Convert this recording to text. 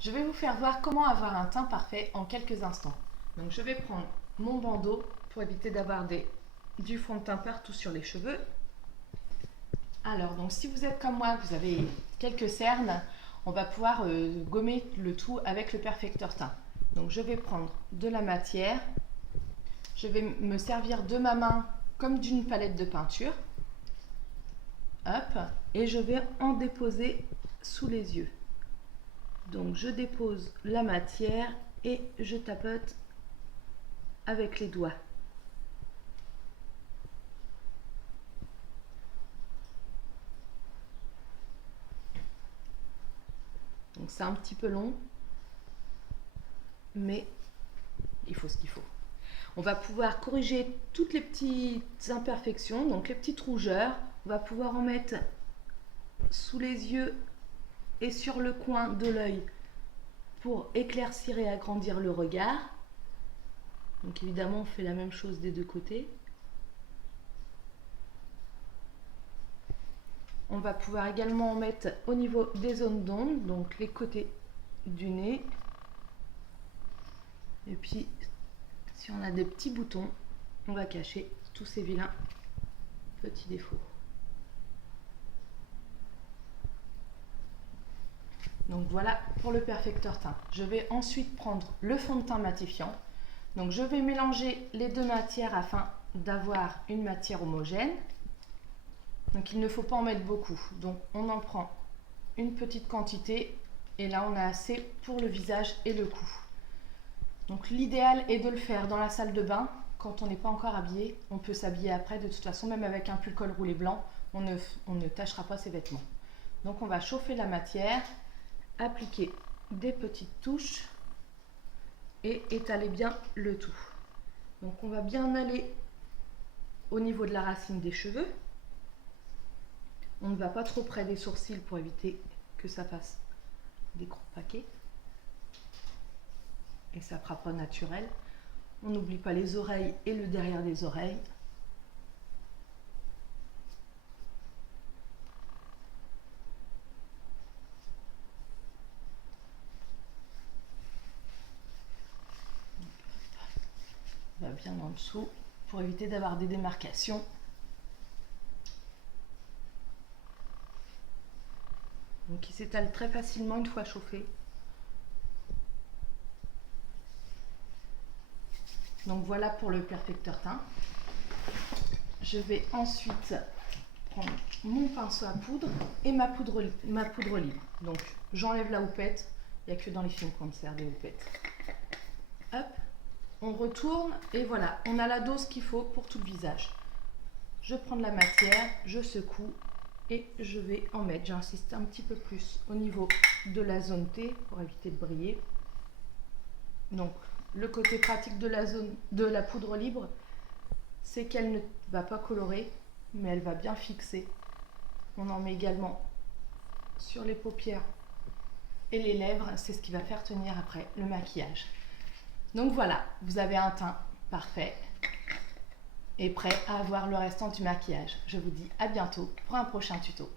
Je vais vous faire voir comment avoir un teint parfait en quelques instants. Donc je vais prendre mon bandeau pour éviter d'avoir du fond de teint partout sur les cheveux. Alors donc si vous êtes comme moi, vous avez quelques cernes, on va pouvoir gommer le tout avec le perfecteur teint. Donc je vais prendre de la matière, je vais me servir de ma main comme d'une palette de peinture. Hop, et je vais en déposer sous les yeux. Donc je dépose la matière et je tapote avec les doigts. Donc c'est un petit peu long, mais il faut ce qu'il faut. On va pouvoir corriger toutes les petites imperfections, donc les petites rougeurs. On va pouvoir en mettre sous les yeux et sur le coin de l'œil pour éclaircir et agrandir le regard. Donc évidemment, on fait la même chose des deux côtés. On va pouvoir également en mettre au niveau des zones d'ombre, donc les côtés du nez. Et puis, si on a des petits boutons, on va cacher tous ces vilains petits défauts. Donc voilà pour le perfecteur teint. Je vais ensuite prendre le fond de teint matifiant. Donc je vais mélanger les deux matières afin d'avoir une matière homogène. Donc il ne faut pas en mettre beaucoup. Donc on en prend une petite quantité et là on a assez pour le visage et le cou. Donc l'idéal est de le faire dans la salle de bain quand on n'est pas encore habillé. On peut s'habiller après, de toute façon même avec un pull col roulé blanc, on ne tachera pas ses vêtements. Donc on va chauffer la matière, appliquer des petites touches et étaler bien le tout. Donc on va bien aller au niveau de la racine des cheveux. On ne va pas trop près des sourcils pour éviter que ça fasse des gros paquets. Et ça ne fera pas naturel. On n'oublie pas les oreilles et le derrière des oreilles. On va bien en dessous pour éviter d'avoir des démarcations. Donc il s'étale très facilement une fois chauffé. Donc voilà pour le perfecteur teint. Je vais ensuite prendre mon pinceau à poudre et ma poudre libre. Donc j'enlève la houppette, il n'y a que dans les films qu'on sert des houpettes. Hop, on retourne et voilà, on a la dose qu'il faut pour tout le visage. Je prends de la matière, je secoue et je vais en mettre. J'insiste un petit peu plus au niveau de la zone T pour éviter de briller. Donc le côté pratique de la poudre libre, c'est qu'elle ne va pas colorer, mais elle va bien fixer. On en met également sur les paupières et les lèvres, c'est ce qui va faire tenir après le maquillage. Donc voilà, vous avez un teint parfait et prêt à avoir le restant du maquillage. Je vous dis à bientôt pour un prochain tuto.